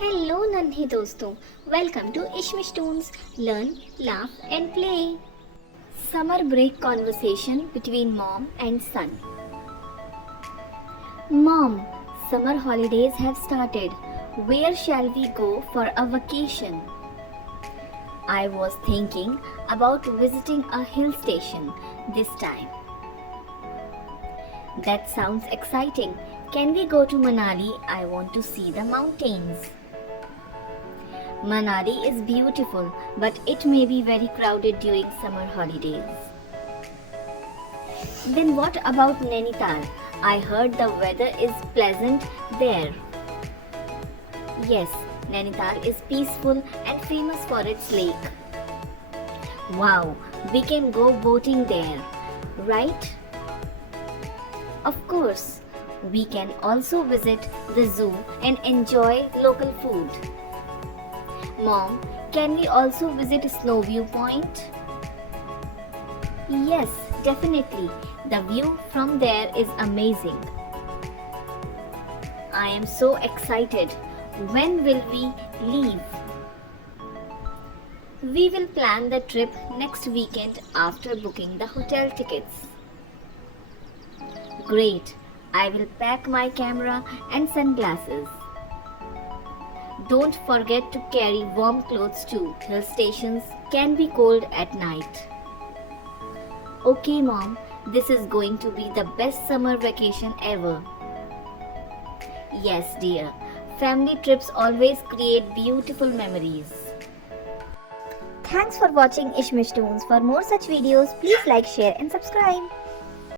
Hello नन्हे दोस्तों, welcome to ishMishToons. Learn, laugh and play. Summer break conversation between mom and son. Mom, summer holidays have started. Where shall we go for a vacation? I was thinking about visiting a hill station this time. That sounds exciting. Can we go to Manali? I want to see the mountains. Manali is beautiful, but it may be very crowded during summer holidays. Then what about Nainital? I heard the weather is pleasant there. Yes, Nainital is peaceful and famous for its lake. Wow, we can go boating there, right? Of course, we can also visit the zoo and enjoy local food. Mom, can we also visit Snowview Point? Yes, definitely. The view from there is amazing. I am so excited. When will we leave? We will plan the trip next weekend after booking the hotel tickets. Great. I will pack my camera and sunglasses. Don't forget to carry warm clothes too. Hill stations can be cold at night. Okay, Mom, this is going to be the best summer vacation ever. Yes, dear. Family trips always create beautiful memories. Thanks for watching ishMishToons. For more such videos, please like, share and subscribe.